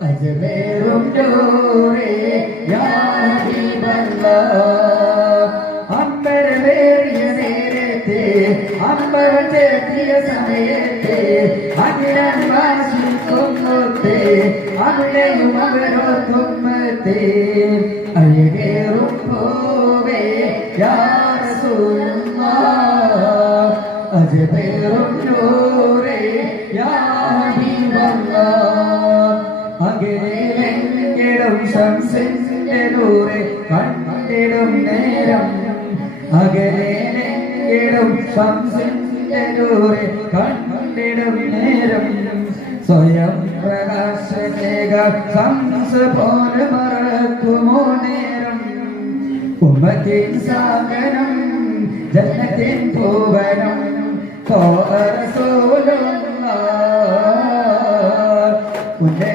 അജ്മേറും നൂറേ യാ ഹബീബല്ലാ അമ്പരമേറിയ നേരത്തെ അമ്പരം ചേർത്തിയ സമയത്തെ അകിരം വാശിക്കുമ്പത്തെ അവിടെയും അവരോ ശംസിന്റെ നൂറെ കണ്ടിടും നേരം. അകലെങ്കിലും ശംസിന്റെ നൂറെ കണ്ടിടും നേരം. സ്വയം പ്രകാശേക സംസ പോലെ മറക്കുമോ നേരം. ഉമ്മത്തിൻ സാഗരം ജനത്തിൻ പൂവനം ഉന്നതി മർത്തബ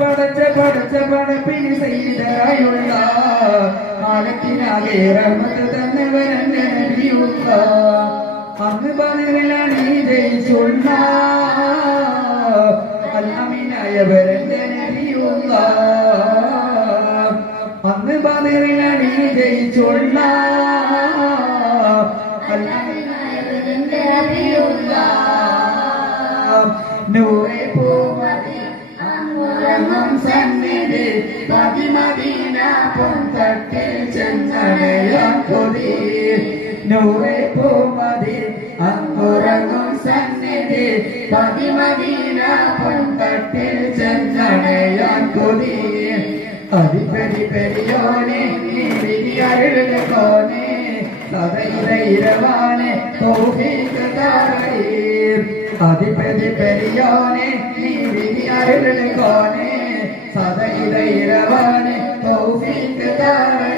പടച്ച പടച്ച പടപ്പിന് സൈതായുള്ള ആലത്തിനാകെ റഹ്മത്ത് തന്നവരന്റെ നബിയുള്ള അന്ന് പതിരിലാണ് ജയിച്ചുള്ള. അല്ലാമിനായവരന്റെ നബിയുള്ള അന്ന് പതിരിലാണ് ജയിച്ചുള്ള. അല്ലാമിനായവരന്റെ നബിയുള്ള നൂറെ പൂമതി അമ്പുറങ്ങും സന്നിധി പതിമദീന പൊന്തട്ടിൽ ചെന്നടയാൻ കൊതി. നൂറെ പൂമതി അമ്പുറങ്ങും സന്നിധി പതിമദീന പൊന്തട്ടിൽ ചെന്നടയാൻ കൊതി. അരിപരി പെരിയോനെ നീ വിരിയരുള കോനെ സദൈരവാനെ തോഫീക്ക് താരേ അധിപതി പെരിയോനെ നീ വിരിയരുള കോനെ സദൈരവാനെ തോഫീക്ക് താരേ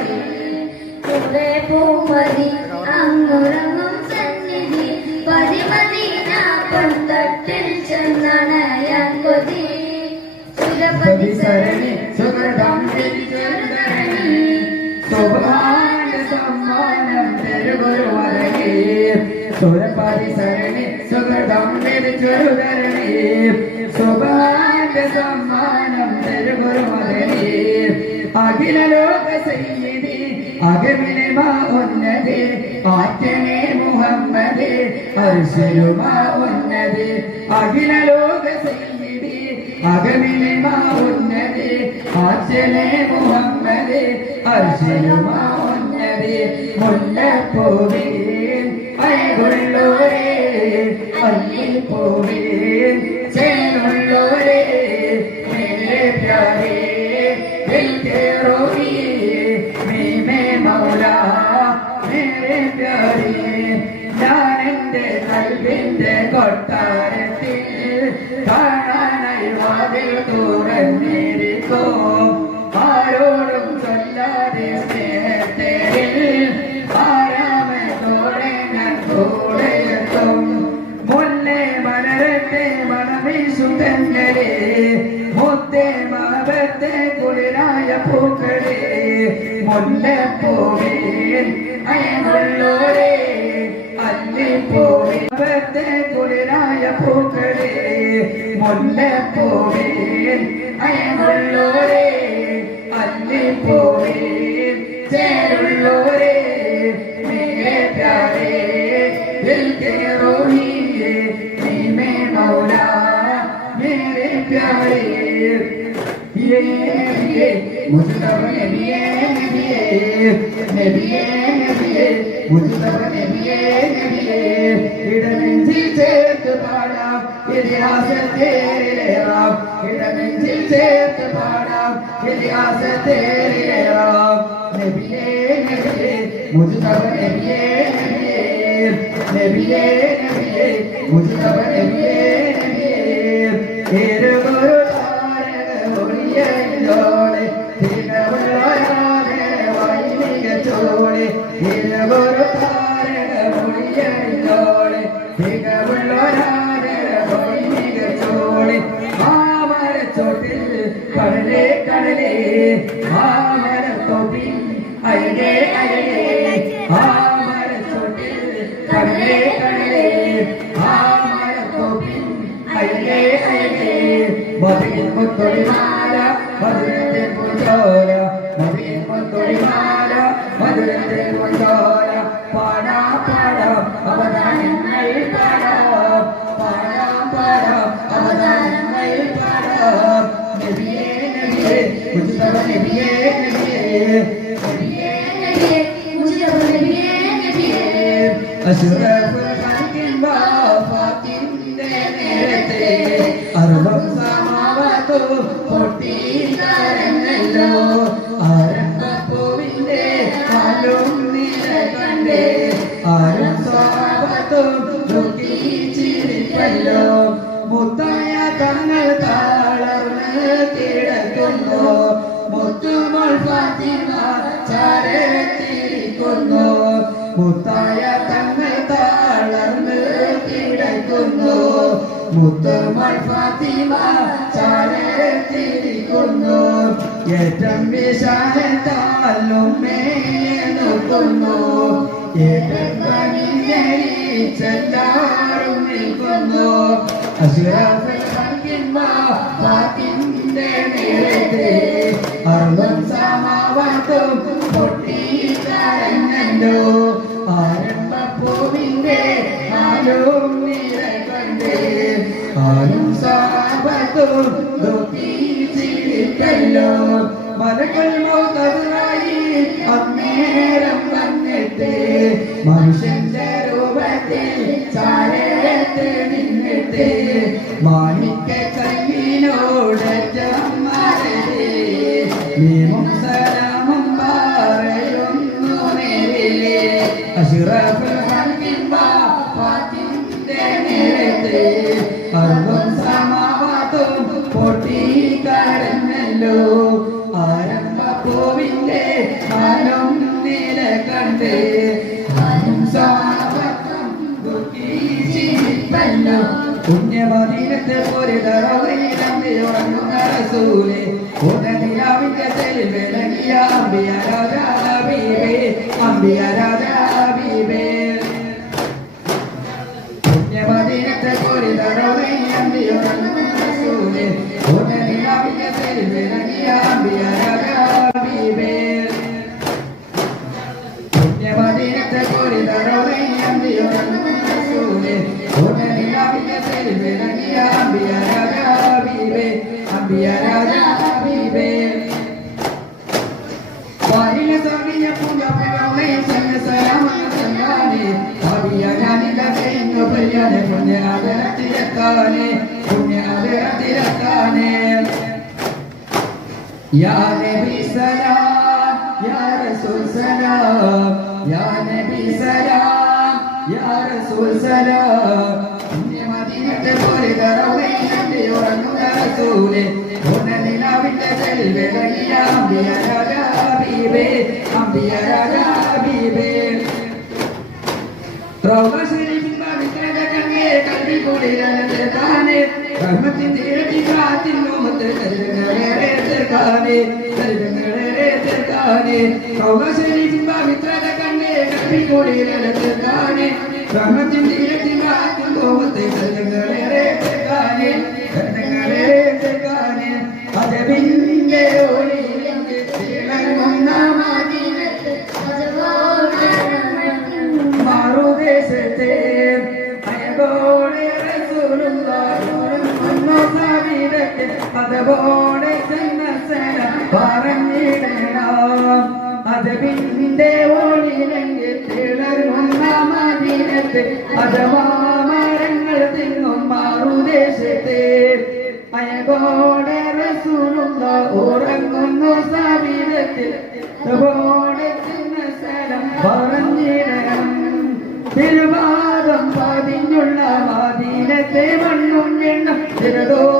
കുറെ പൂമതി സുരപതി സരണി സുഹൃതം തിരിച്ചെഴുതരണി സുഭാന സമ്മാനം തരുഗുരുവരകേ അഖില ലോക സയ്യിദി അകമിനിമ ഉന്നതി. ആറ്റനെ മുഹമ്മദ് അർശലുമാ ഉന്നതി. അഖില ലോക സയ്യിദി അകമിനിമ ഉന്നതി. ആറ്റനെ മുഹമ്മദ് അർശലുമാ ഉന്നതി. അൻപുള്ളോരേ അല്ലിൽ പോവേ ചേനുള്ളോരേ മേരെ പ്യാരേ. ദിൽ തേരോയേ മീമേ മൗല. മേരെ പ്യാരേ. ഞാൻ എന്റെ കൽവിന്റെ കൊട്ടാരൻ മുല്ലപ്പൂവിൽ അയമുള്ളോരെ അല്ലിപ്പൂവിൽ മാവത്തെ കുളിരായ പൂക്കളെ മുല്ലപ്പൂവിൽ അയമുള്ളോരെ അല്ലിപ്പൂവിൽ ചേരുള്ളോരെ मुझ सब नबिये नबिये नबिये नबिये मुझ सब முத்தொழிமால மதுரத்தில் கொண்டோர நபியின் முத்தொழிமால மதுரத்தில் கொண்டோர. பாடா பாடம் அவதான் என்னை பாடம் பாடா பாடம் அவதான் என்னை பாடம் நபியே நபியே முத்தவ நபியே நபியே நபியே நபியே முத்தவ நபியே நபியே அசுரா ചിരിപ്പല്ലോ മുത്തായ തങ്ങൾ താളർന്ന് കിടക്കുന്നു മുത്തുമോൾ ഫാത്തിമ ചാരത്തിരിക്കുന്നു. മുത്തായ തങ്ങൾ താളർന്ന് കിടക്കുന്നു മുത്തുമോൾ ഫാത്തിമ ചാരത്തിരിക്കുന്നു. ഏറ്റം വിശാലത്താലും മേയെ നോക്കുന്നു ചെല്ലാറും നിൽക്കുന്നു അറുപം സമാവാത്തും പൊട്ടിക്കരഞ്ഞല്ലോ ആരംഭപ്പൂവിന്റെ ആലും നില കണ്ടേ ആരും സാപത്തും നോക്കി ചിരിക്കല്ലോ മലകൾ മൗതറായി ഉറങ്ങുന്ന റസൂലെ ഉടനിലാവിന്റെ തെളിവിളങ്ങിയ അമ്പിയ രാജാ ഹബീബേ അമ്പിയ രാജാ ഹബീബേ പുണ്യമദീനത്തെ പോലെ ഉറങ്ങുന്ന റസൂലെ ഉടനിലാവിന്റെ തെളിവിളങ്ങിയ അമ്പിയ രാജാ ഹബീബേ പുണ്യമദീനത്തെ പോലെ ഉറങ്ങുന്ന അമ്പിയ രാജാ ഹബീബേ വാരിലെ സ്വർഗീയ പൂജ പ്രകൗണേ സന്ന സലാമന സല്ലാനെ ഭാവിയ ഞാനില്ല കൈന്നു പ്രിയനെ പുണ്യ ആദരത്തിലെത്താനെ പുണ്യ ആദരത്തിലെത്താനെ യാ നബി സലാം യാ റസൂൽ സലാം യാ നബി സലാം യാ റസൂൽ സലാം പുണ്യ മദീനത്തെ പോലെ ദറവൈന്റെ ഉറങ്ങുന്ന റസൂലെ ഉന്നനിലാവിന്റെ തെളിവിളങ്ങിയ അമ്പിയ രാജാ ഹബീബേ അമ്പിയ രാജാ ഹബീബേ അതബോടെ ചെന്നസന പറഞ്ഞിടണം. പിന്നെ ഓളിലെങ്കിൽ തിളർന്ന മദീനത്ത് അഥവാ മരങ്ങൾ തിന്നും മാറുദേശത്തെ അയകോടെ റസൂലുള്ള ഉറങ്ങുന്നു സാബിരത്തിൽ അതബോടെ ചെന്നസനം പറഞ്ഞിടണം. തിരുവാദം പതിഞ്ഞുള്ള മദീനത്തെ മണ്ണും എണ്ണം തിരുതോദീവിന്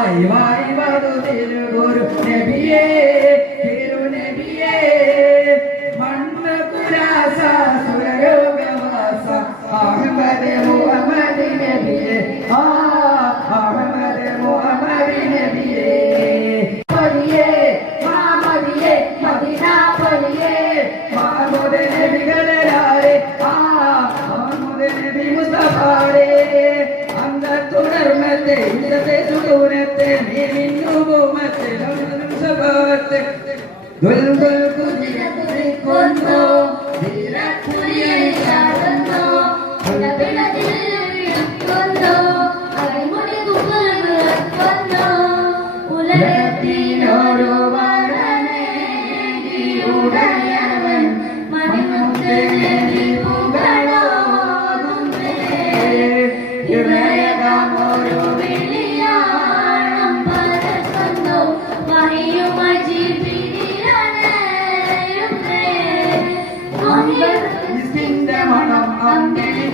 നബി മുസ്തഫാരെ അന്ത തുടർമത്തെ ഇന്നത്തെ സുദൂരത്തെ നീമിന്നുഭൂമത്തെ സഭത്തെ ദുൽദുൽ കുതിര കുതിക്കൊന്നു ധീരക്കുരിയെ ചാടുന്നു ഉലകത്തിനോരോ വാഴനേടിയുടയവൻ മണിമുത്തനബി പുകളോതുന്നേ.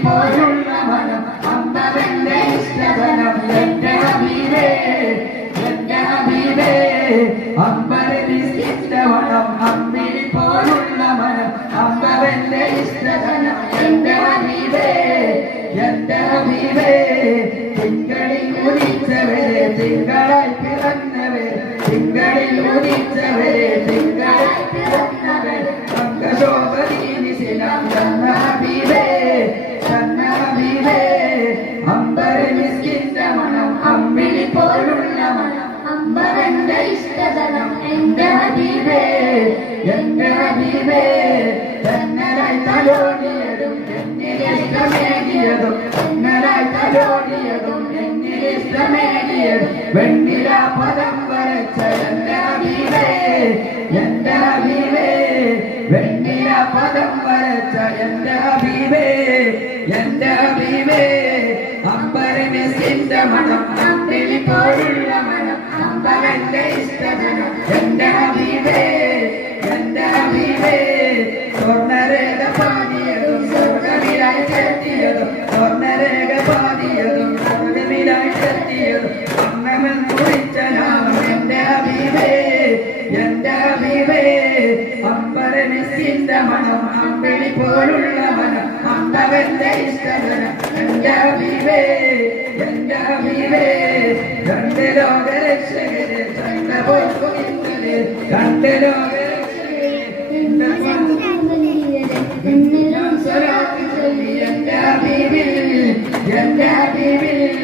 പോലുള്ള മനം അമ്പവന്റെ ഇഷ്ടധനം എന്റെ ഹബീബേ എന്റെ ഹബീബേ അമ്പരന്റെ മണം അമ്പിളി പോലുള്ള മനം അമ്പവന്റെ ഇഷ്ടധനം എന്റെ ഹബീബേ എന്റെ ഹബീബേ എന്റെ ഹബീബേ എന്റെ ഹബീബേ തന്നരായി തലോടിയതും എന്നിലിഷ്ടമേകിയതും തന്നരായി തലോടിയതും എന്നിലിഷ്ടമേകിയതും വെണ്ണില പദം വരച്ച എന്റെ ഹബീബേ എന്റെ ഹബീബേ വെണ്ണില പദം വരച്ച എന്റെ ഹബീബേ എന്റെ ഹബീബേ അമ്പരമിസിന്റെ മണം അമ്പിളി പോലുള്ള മണം അമ്പവന്റെ ഇഷ്ടജനം എന്റെ ഹബീബേ എന്റെ ഹബീബേ സ്വർണരേഖ പാടിയതും സ്വർണവിലായി ചെത്തിയതും സ്വർണരേഖ പാടിയതും സ്വർണവിലായി ചെത്തിയതും സ്വർണമൻ കുറിച്ച നാമം എന്റെ ഹബീബേ എന്റെ ഹബീബേ അമ്പരമിസിന്റെ മണം അമ്പിളി പോലുള്ള മണം അമ്പവന്റെ ഇഷ്ടജനം എന്റെ ഹബീബേ രണ്ട് ലോകരക്ഷകരെ ചണ്ട പോക്കു ഇന്നലെ രണ്ട് ലോകരക്ഷകരെ ഹബീബിൽ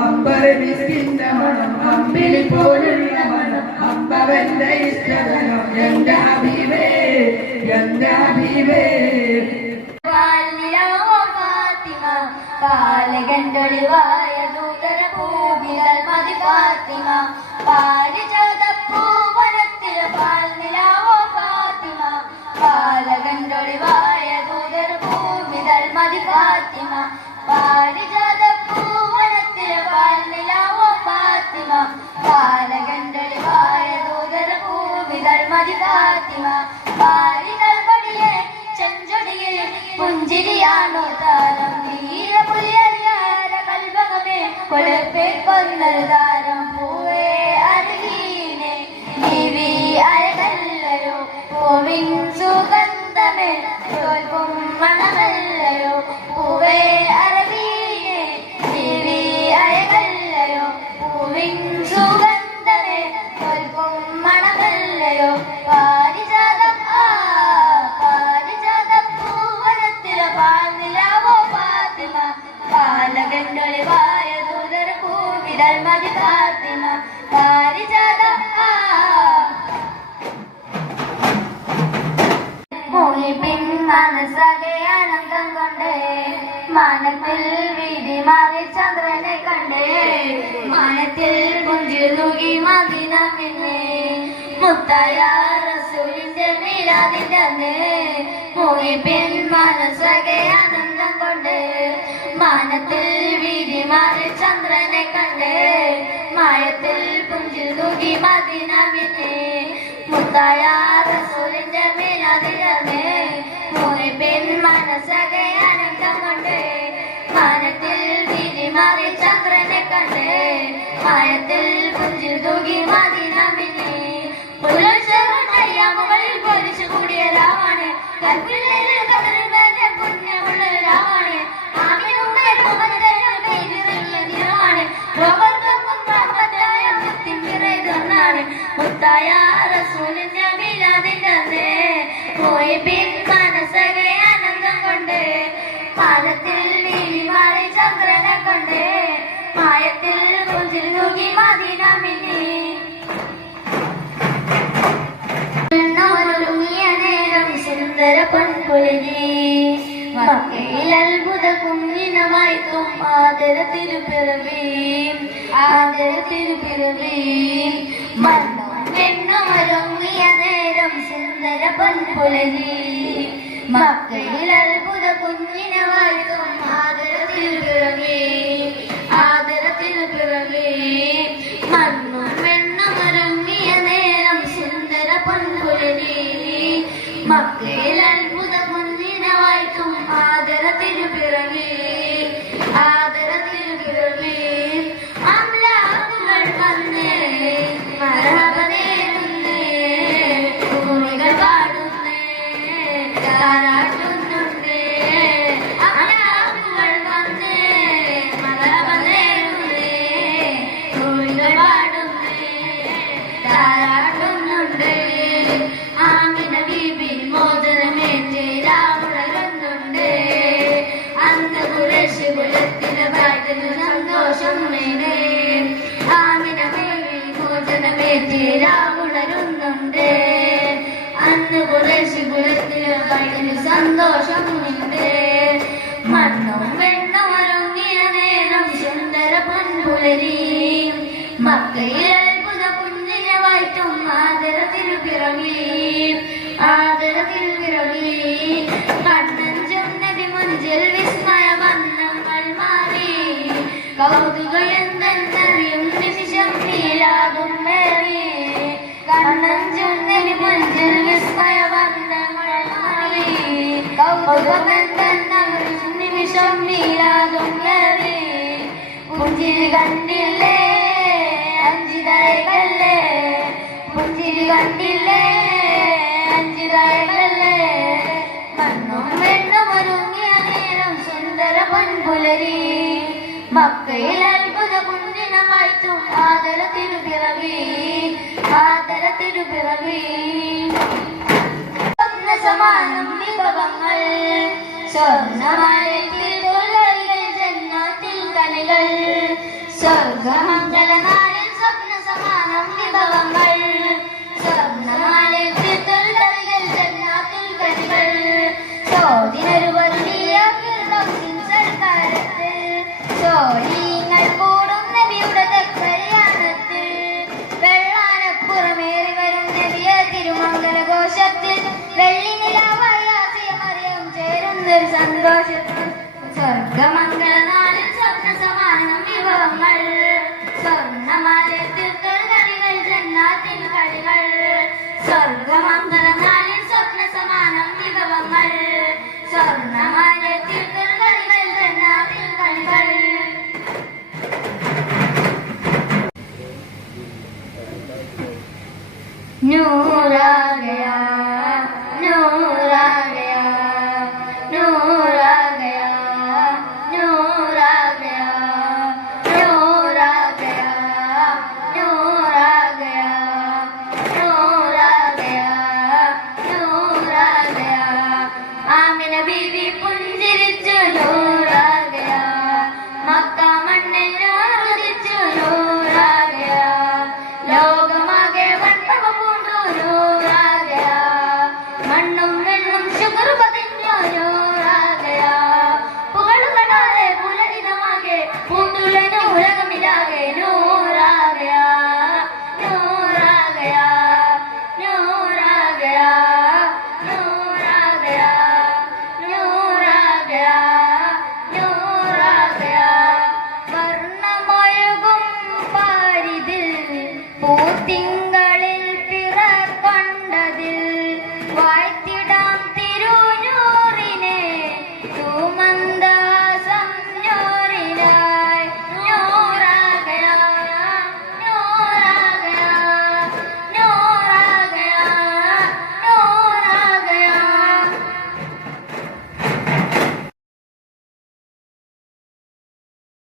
അമ്പരമിസിന്റെ മണം അമ്പിളി പോലുള്ള മണം അമ്പവന്റെ ഇഷ്ടജനം എന്റെ ഹബീബേ എന്റെ ഹബീബേ കൊലപ്പേ കൊന്നൽ താരം പൂവേ അരുകീനെ ദേവി അഴകല്ലയോ പൂവിൻ സുഗന്ധമേ തോൽക്കും മണമല്ലയോ. പൂവേ അരവീനെ മോഹിപ്പിൻ മനസ്സകെ ആനന്ദം കൊണ്ട്. മാനത്തിൽ ചന്ദ്രനെ മാനത്തിൽ റസൂലിന്റെ കൊണ്ട്. മാനത്തിൽ ചന്ദ്രനെ മായത്തിൽ റസൂലിന്റെ മാറി ചന്ദ്രനെ കണ്ട്. മയത്തിൽ പുഞ്ചു തൂകി മതിനമിനെ പുലർച്ചറിയ മുകളിൽ പൊലിച്ചു കൂടിയ രാവാണ്. കൽപ്പിള്ളയിൽ കതിരും പുണ്യമുള്ള രാവാണ്. മുത്തായ റസൂലിന്റെ മിലാദിന്റെ പോയി പിന്നെ കൊണ്ട്. മായത്തിൽ കുഞ്ചിൽ നോക്കി മദീനമിനി പെണ്ണോരൊരുങ്ങിയ നേരം സുന്ദര പൊൻപുലരി മക്കയിൽ അത്ഭുത കുഞ്ഞിനമായി തും ആദര തിരുപ്പിറവി ആദര തിരുപ്പിറവി മണ്ണും പെണ്ണോരൊങ്ങിയ നേരം സുന്ദര പൊൻപുലരി മക്കയിൽ അത്ഭുത കുഞ്ഞിനമായി തും ആദര திருவிழமே സന്തോഷമുണ്ട്. മണ്ണും വെണ്ണമൊരുങ്ങിയ നേരം സുന്ദര പൊൻപുലരി മക്കയിലെ ومن النمر നിമിഷം നീരാതും പുഞ്ചിരി കണ്ടില്ലേ അഞ്ചിതരകല്ലേ പുഞ്ചിരി കണ്ടില്ലേ അഞ്ചിതരകല്ലേ മണ്ണും സുന്ദര പൊൻപുലരി മക്കയിൽ അത്ഭുത കുഞ്ഞിനമായിട്ടും ആദരത്തിനു പിറവി ആദരത്തിനു പിറവി. സമാനം വിഭവങ്ങൾ സ്വർണമാരത്തിലുള്ളവർ സ്വപ്ന സമാനം വിഭവങ്ങൾ സ്വർണമാരത്തിലുള്ളവർ സർക്കാരത്തിൽ.